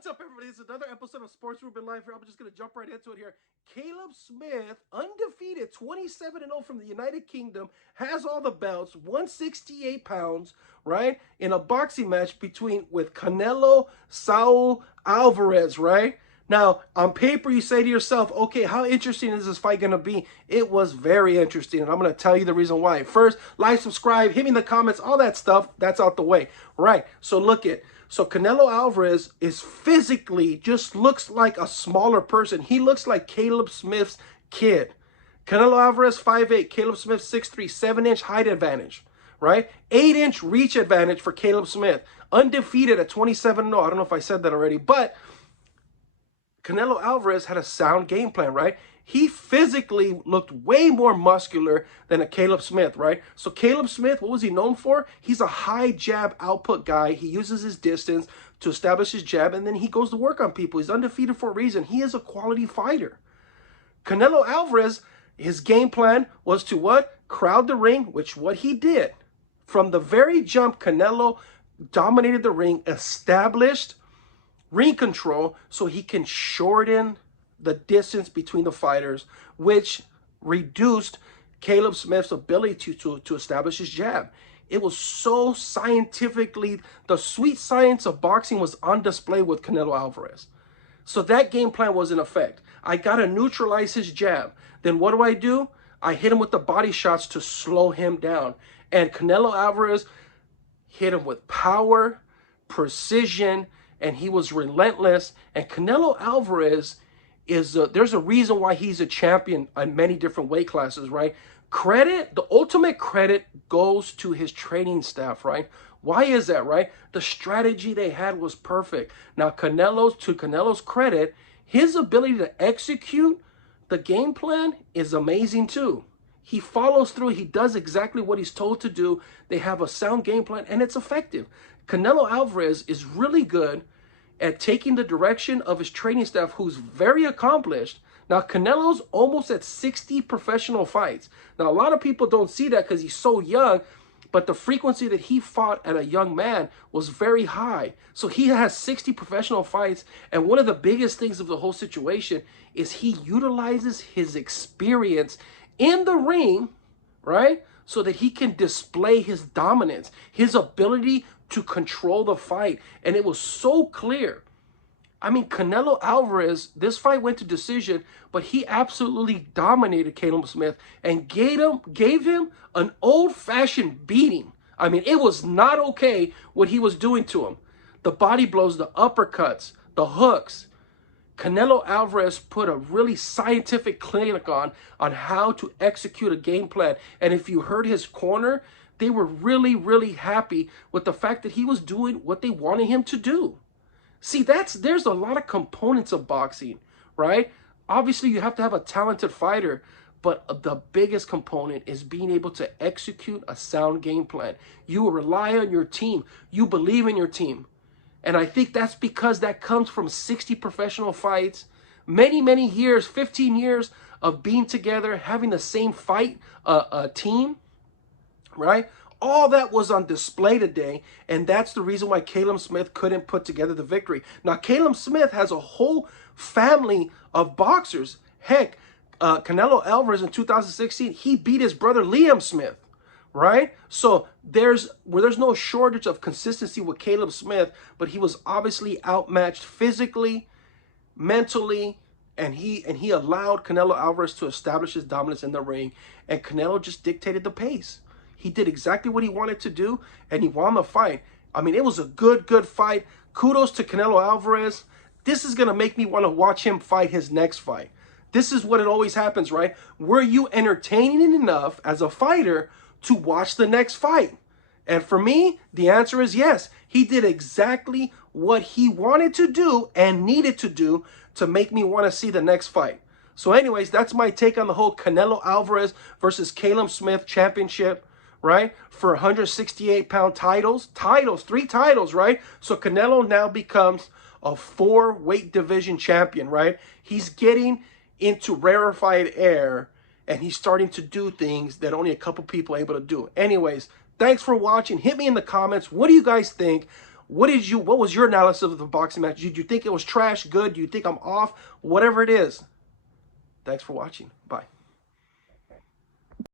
What's up, everybody? This is another episode of Sports Ruben Live here. I'm just going to jump right into it here. Caleb Smith, undefeated, 27-0 from the United Kingdom, has all the belts, 168 pounds, right? In a boxing match with Canelo, Saul, Alvarez, right? Now, on paper, you say to yourself, okay, how interesting is this fight going to be? It was very interesting, and I'm going to tell you the reason why. First, like, subscribe, hit me in the comments, all that stuff, that's out the way. Right, so look it. So Canelo Alvarez is physically, just looks like a smaller person. He looks like Caleb Smith's kid. Canelo Alvarez, 5'8", Caleb Smith, 6'3", 7-inch height advantage, right? 8-inch reach advantage for Caleb Smith. Undefeated at 27-0. I don't know if I said that already, but Canelo Alvarez had a sound game plan, right? He physically looked way more muscular than a Caleb Smith, right? So Caleb Smith, what was he known for? He's a high jab output guy. He uses his distance to establish his jab, and then he goes to work on people. He's undefeated for a reason. He is a quality fighter. Canelo Alvarez, his game plan was to what? Crowd the ring, which what he did. From the very jump, Canelo dominated the ring, established ring control so he can shorten the distance between the fighters, which reduced Caleb Smith's ability to establish his jab. It was so scientifically, the sweet science of boxing was on display with Canelo Alvarez. So that game plan was in effect. I got to neutralize his jab. Then what do? I hit him with the body shots to slow him down. And Canelo Alvarez hit him with power, precision, and he was relentless. And Canelo Alvarez is, there's a reason why he's a champion in many different weight classes, right? Credit, the ultimate credit goes to his training staff, right? Why is that, right? The strategy they had was perfect. Now, to Canelo's credit, his ability to execute the game plan is amazing too. He follows through. He does exactly what he's told to do. They have a sound game plan, and it's effective. Canelo Alvarez is really good at taking the direction of his training staff, who's very accomplished. Now, Canelo's almost at 60 professional fights. Now, a lot of people don't see that because he's so young, but the frequency that he fought at a young man was very high. So he has 60 professional fights, and one of the biggest things of the whole situation is he utilizes his experience in the ring, right? So that he can display his dominance, his ability to control the fight. And it was so clear. I mean, Canelo Alvarez, this fight went to decision, but he absolutely dominated Caleb Smith and gave him an old-fashioned beating. I mean, it was not okay what he was doing to him. The body blows, the uppercuts, the hooks. Canelo Alvarez put a really scientific clinic on how to execute a game plan. And if you heard his corner, they were really, really happy with the fact that he was doing what they wanted him to do. See, there's a lot of components of boxing, right? Obviously, you have to have a talented fighter, but the biggest component is being able to execute a sound game plan. You rely on your team. You believe in your team. And I think that's because that comes from 60 professional fights, many, many years, 15 years of being together, having the same fight team, right? All that was on display today, and that's the reason why Caleb Smith couldn't put together the victory. Now, Caleb Smith has a whole family of boxers. Heck, Canelo Alvarez in 2016, he beat his brother Liam Smith, right? So there's no shortage of consistency with Caleb Smith, but he was obviously outmatched physically, mentally, and he allowed Canelo Alvarez to establish his dominance in the ring, and Canelo just dictated the pace. He did exactly what he wanted to do, and he won the fight. I mean, it was a good fight. Kudos to Canelo Alvarez. This is going to make me want to watch him fight his next fight. This is what it always happens, right? Were you entertaining enough as a fighter to watch the next fight? And for me, the answer is yes. He did exactly what he wanted to do and needed to do to make me want to see the next fight. So anyways, that's my take on the whole Canelo Alvarez versus Caleb Smith championship, right? For 168-pound titles, 3 titles, right? So Canelo now becomes a 4-weight division champion, right? He's getting into rarefied air, and he's starting to do things that only a couple people are able to do. Anyways, thanks for watching. Hit me in the comments. What do you guys think? What was your analysis of the boxing match? Did you think it was trash, good? Do you think I'm off? Whatever it is. Thanks for watching. Bye.